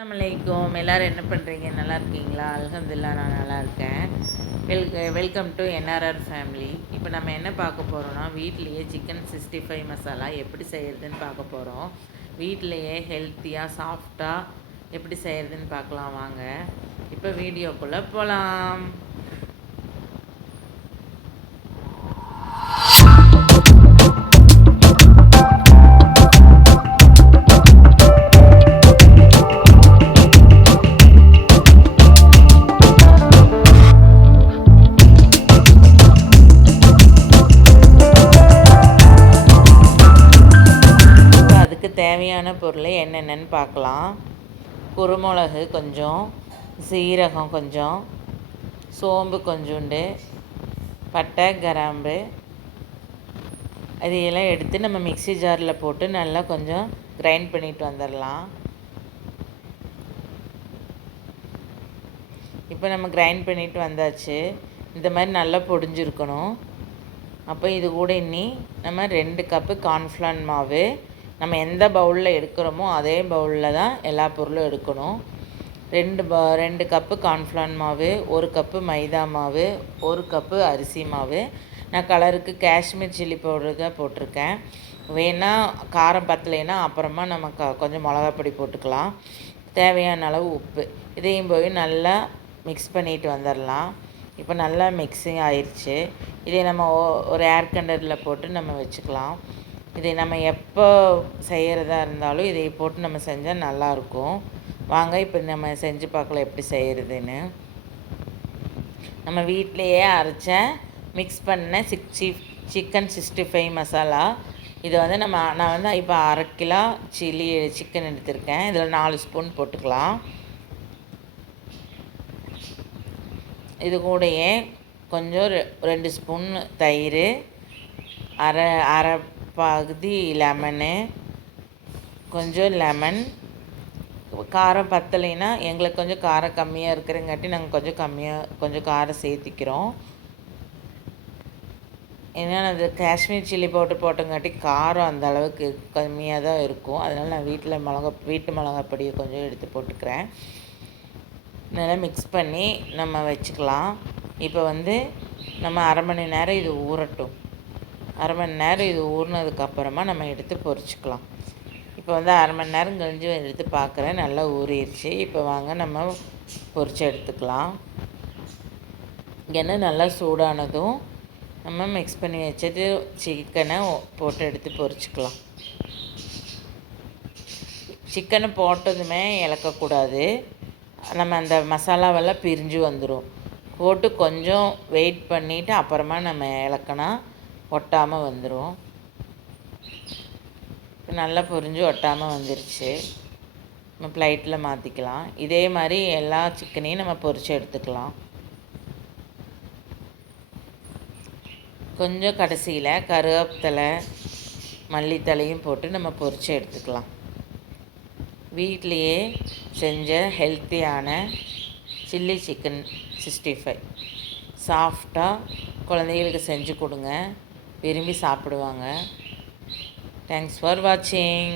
அஸ்ஸலாமு எல்லோரும் என்ன பண்ணுறீங்க? நல்லா இருக்கீங்களா? அல்ஹம்துலில்லாஹ் நான் நல்லா இருக்கேன். Welcome to NRR family. இப்போ நம்ம என்ன பார்க்க போகிறோம்னா, வீட்லேயே சிக்கன் 65 மசாலா எப்படி செய்கிறதுன்னு பார்க்க போகிறோம். வீட்லேயே ஹெல்த்தியாக சாஃப்டாக எப்படி செய்கிறதுன்னு பார்க்கலாம் வாங்க. இப்போ வீடியோக்குள்ளே போகலாம். தேவையான பொருள் என்னென்னு பார்க்கலாம். குருமிளகு கொஞ்சம், சீரகம் கொஞ்சம், சோம்பு கொஞ்சோண்டு, பட்டை கிராம்பு அதையெல்லாம் எடுத்து நம்ம மிக்ஸி ஜாரில் போட்டு நல்லா கொஞ்சம் கிரைண்ட் பண்ணிட்டு வந்துடலாம். இப்போ நம்ம கிரைண்ட் பண்ணிட்டு வந்தாச்சு. இந்த மாதிரி நல்லா பொடிஞ்சிருக்கணும். அப்போ இது கூட இன்னி நம்ம 2 கப்பு கார்ன்ஃப்ளவர் மாவு, நம்ம எந்த பவுலில் எடுக்கிறோமோ அதே பவுலில் தான் எல்லா பொருளும் எடுக்கணும். 2 கப்பு கார்ன்ஃப்ளவர் மாவு, 1 கப்பு மைதா மாவு, 1 கப்பு அரிசி மாவு. நான் கலருக்கு காஷ்மீர் சில்லி பவுடர் தான் போட்டிருக்கேன். வேணால் காரம் பத்தலைன்னா அப்புறமா நம்ம கொஞ்சம் மிளகாப்பொடி போட்டுக்கலாம். தேவையான அளவு உப்பு. இதையும் போய் நல்லா மிக்ஸ் பண்ணிட்டு வந்துடலாம். இப்போ நல்லா மிக்ஸிங் ஆயிடுச்சு. இதை நம்ம ஒரு ஏர் கண்டரில் போட்டு நம்ம வச்சுக்கலாம். இதை நம்ம எப்போ செய்கிறதா இருந்தாலும் இதை போட்டு நம்ம செஞ்சால் நல்லாயிருக்கும். வாங்க இப்போ நம்ம செஞ்சு பார்க்கலாம் எப்படி செய்கிறதுன்னு. நம்ம வீட்டிலையே அரைச்ச மிக்ஸ் பண்ண சிக்கன் 65 மசாலா. இது வந்து நான் வந்து இப்போ 1/2 கிலோ சிக்கன் எடுத்திருக்கேன். இதில் 4 ஸ்பூன் போட்டுக்கலாம். இது கூடயே கொஞ்சம் 2 ஸ்பூன் தயிர், அரை பகுதி லெமனு, கொஞ்சம் லெமன். காரம் பத்தலைன்னா எங்களுக்கு கொஞ்சம் காரம் கம்மியாக இருக்கிறங்காட்டி நாங்கள் கொஞ்சம் காரம் சேர்த்திக்கிறோம். ஏன்னா அது காஷ்மீர் சில்லி பவுடர் போட்டங்காட்டி காரம் அந்த அளவுக்கு கம்மியாக தான் இருக்கும். அதனால் நான் வீட்டு மிளகாப்பொடியை கொஞ்சம் எடுத்து போட்டுக்கிறேன். நல்லா மிக்ஸ் பண்ணி நம்ம வச்சுக்கலாம். இப்போ வந்து நம்ம 1/2 மணி நேரம் இது ஊறட்டும். 1/2 மணி நேரம் இது ஊறினதுக்கப்புறமா நம்ம எடுத்து பொரிச்சிக்கலாம். இப்போ வந்து 1/2 மணி நேரம் கழிஞ்சு எடுத்து பார்க்குறேன், நல்லா ஊறிடுச்சு. இப்போ வாங்க நம்ம பொரிச்சு எடுத்துக்கலாம். எண்ணெய் நல்லா சூடானதும் நம்ம மிக்ஸ் பண்ணி வச்சுட்டு சிக்கனை போட்டு எடுத்து பொரிச்சிக்கலாம். சிக்கனை போட்டதுமே இழக்கக்கூடாது. நம்ம அந்த மசாலாவெல்லாம் பிரிஞ்சு வந்துடும். போட்டு கொஞ்சம் வெயிட் பண்ணிவிட்டு அப்புறமா நம்ம இலக்கினா ஒட்டாமல் வந்துடும். நல்லா பொரிஞ்சு ஒட்டாமல் வந்துருச்சு. நம்ம பிளேட்டில் மாற்றிக்கலாம். இதே மாதிரி எல்லா சிக்கனையும் நம்ம பொரித்து எடுத்துக்கலாம். கொஞ்சம் கடைசியில் கருவேப்பிலை மல்லித்தலையும் போட்டு நம்ம பொரித்து எடுத்துக்கலாம். வீட்லேயே செஞ்ச ஹெல்த்தியான சில்லி சிக்கன் 65 சாஃப்டாக குழந்தைகளுக்கு செஞ்சு கொடுங்க, விரும்பி சாப்பிடுவாங்க. தேங்க்ஸ் ஃபார் வாட்சிங்.